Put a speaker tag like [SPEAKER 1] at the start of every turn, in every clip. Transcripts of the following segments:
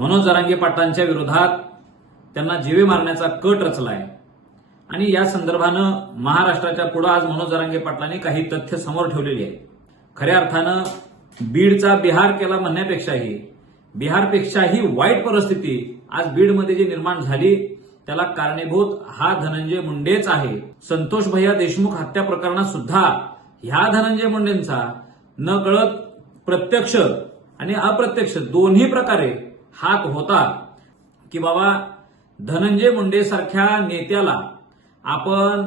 [SPEAKER 1] मनोज जरांगे पाटलांच्या विरोधात त्यांना जीवे मारण्याचा कट रचला आहे आणि या संदर्भानं महाराष्ट्राच्या पुढं आज मनोज जरांगे पाटलांनी काही तथ्य समोर ठेवलेली आहे खऱ्या अर्थानं बीडचा बिहार केला म्हणण्यापेक्षाही बिहारपेक्षाही वाईट परिस्थिती आज बीडमध्ये जी निर्माण झाली त्याला कारणीभूत हा धनंजय मुंडेच आहे संतोष भैया देशमुख हत्या प्रकरणात सुद्धा ह्या धनंजय मुंडेंचा न कळत प्रत्यक्ष आणि अप्रत्यक्ष दोन्ही प्रकारे हाक होता की बाबा धनंजय मुंडे सारख्या नेत्याला आपण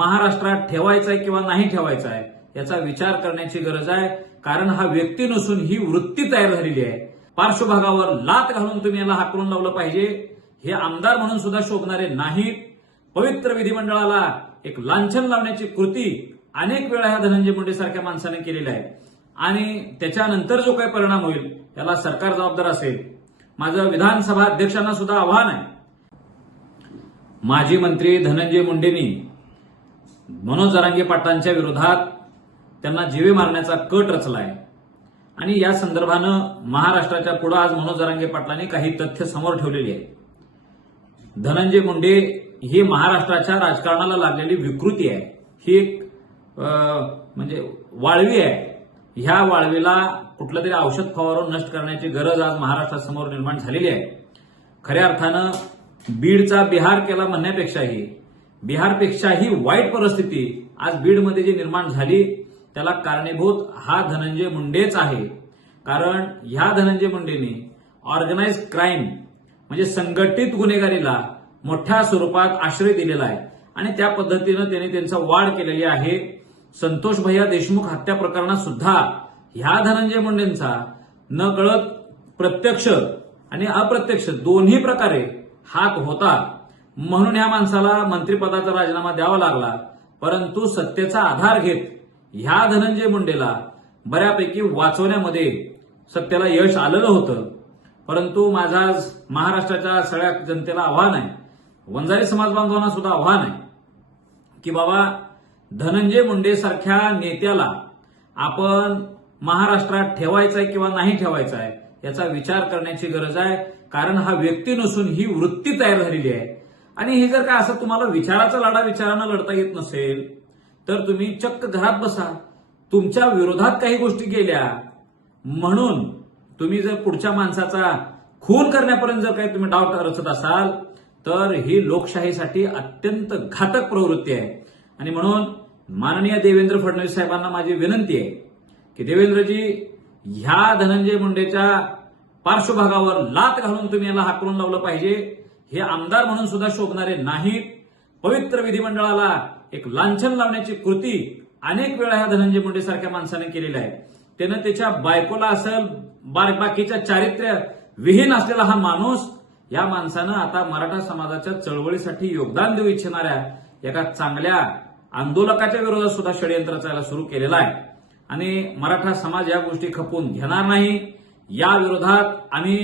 [SPEAKER 1] महाराष्ट्रात ठेवायचा आहे किंवा नाही ठेवायचा आहे याचा विचार करण्याची गरज आहे कारण हा व्यक्ती नसून ही वृत्ती तयार झालेली आहे पार्श्वभागावर लात घालून तुम्ही याला हाकलून लावलं पाहिजे हे आमदार म्हणून सुद्धा शोभणारे नाहीत पवित्र विधिमंडळाला एक लांछन लावण्याची कृती अनेक वेळा ह्या धनंजय मुंडे सारख्या माणसाने केलेल्या आहे आणि त्याच्यानंतर जो काही परिणाम होईल त्याला सरकार जबाबदार असेल माझं विधानसभा अध्यक्षांना सुद्धा आव्हान आहे माजी मंत्री धनंजय मुंडेंनी मनोज पाटलांच्या विरोधात त्यांना जीवे मारण्याचा कट रचला आहे आणि या संदर्भानं महाराष्ट्राच्या पुढं आज मनोज जरांगे पाटलांनी काही तथ्य समोर ठेवलेली आहे धनंजय मुंडे ही महाराष्ट्राच्या राजकारणाला लागलेली विकृती आहे ही एक म्हणजे वाळवी आहे ह्या वाळवेला कुठलं तरी औषध फवारून नष्ट करण्याची गरज आज महाराष्ट्रासमोर निर्माण झालेली आहे खऱ्या अर्थानं बीडचा बिहार केला म्हणण्यापेक्षाही बिहारपेक्षाही वाईट परिस्थिती आज बीडमध्ये जी निर्माण झाली त्याला कारणीभूत हा धनंजय मुंडेच आहे कारण ह्या धनंजय मुंडेने ऑर्गनाइज क्राईम म्हणजे संघटित गुन्हेगारीला मोठ्या स्वरूपात आश्रय दिलेला आहे आणि त्या पद्धतीनं त्याने त्यांचा वाढ केलेली आहे संतोष भैया देशमुख हत्या प्रकरणात सुद्धा ह्या धनंजय मुंडेंचा न कळत प्रत्यक्ष आणि अप्रत्यक्ष दोन्ही प्रकारे हात होता म्हणून या माणसाला मंत्रिपदाचा राजीनामा द्यावा लागला परंतु सत्तेचा आधार घेत ह्या धनंजय मुंडेला बऱ्यापैकी वाचवण्यामध्ये सत्तेला यश आलेलं होतं परंतु माझा आज महाराष्ट्राच्या सगळ्या जनतेला आव्हान आहे वंजारी समाज बांधवांना सुद्धा आव्हान आहे की बाबा धनंजय मुंडे सारख्या नेत्याला आपण महाराष्ट्रात ठेवायचा आहे किंवा नाही ठेवायचा आहे याचा विचार करण्याची गरज आहे कारण हा व्यक्ती नसून ही वृत्ती तयार झालेली आहे आणि हे जर काय असं तुम्हाला विचाराचा लढा विचारानं लढता येत नसेल तर तुम्ही चक्क घरात बसा तुमच्या विरोधात काही गोष्टी केल्या म्हणून तुम्ही जर पुढच्या माणसाचा खून करण्यापर्यंत जर काही तुम्ही डाव रचत असाल तर ही लोकशाहीसाठी अत्यंत घातक प्रवृत्ती आहे आणि म्हणून माननीय देवेंद्र फडणवीस साहेबांना माझी विनंती आहे की देवेंद्रजी ह्या धनंजय मुंडेच्या पार्श्वभागावर लात घालून तुम्ही याला हाकलून लावलं पाहिजे हे आमदार म्हणून सुद्धा शोभणारे नाहीत पवित्र विधिमंडळाला एक लांछन लावण्याची कृती अनेक वेळा ह्या धनंजय मुंडे सारख्या माणसाने केलेली आहे त्यानं त्याच्या बायकोला असेल बाकीच्या चारित्र्य विहीन असलेला हा माणूस या माणसानं आता मराठा समाजाच्या चळवळीसाठी योगदान देऊ इच्छिणाऱ्या एका चांगल्या आंदोलकाच्या विरोधात सुद्धा षडयंत्र चालायला सुरू केलेलं आहे आणि मराठा समाज या गोष्टी खपवून घेणार नाही या विरोधात आम्ही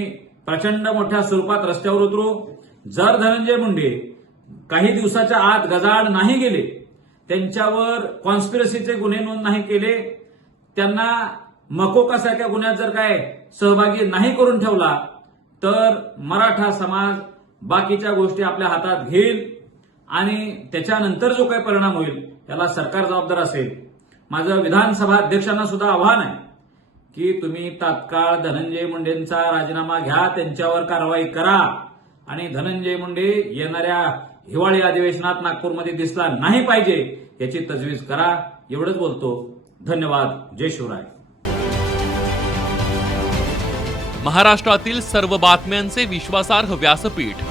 [SPEAKER 1] प्रचंड मोठ्या स्वरूपात रस्त्यावर उतरू जर धनंजय मुंडे काही दिवसाच्या आत गजाड नाही गेले त्यांच्यावर कॉन्स्पिरसीचे गुन्हे नोंद नाही केले त्यांना मकोकासारख्या गुन्ह्यात जर काय सहभागी नाही करून ठेवला तर मराठा समाज बाकीच्या गोष्टी आपल्या हातात घेईल आणि त्याच्यानंतर जो काही परिणाम होईल त्याला सरकार जबाबदार असेल माझं विधानसभा अध्यक्षांना सुद्धा आव्हान आहे की तुम्ही तात्काळ धनंजय मुंडेंचा राजीनामा घ्या त्यांच्यावर कारवाई करा आणि धनंजय मुंडे येणाऱ्या हिवाळी अधिवेशनात नागपूरमध्ये दिसला नाही पाहिजे याची तजवीज करा एवढंच बोलतो धन्यवाद जय शिवराय
[SPEAKER 2] महाराष्ट्रातील सर्व बातम्यांचे विश्वासार्ह व्यासपीठ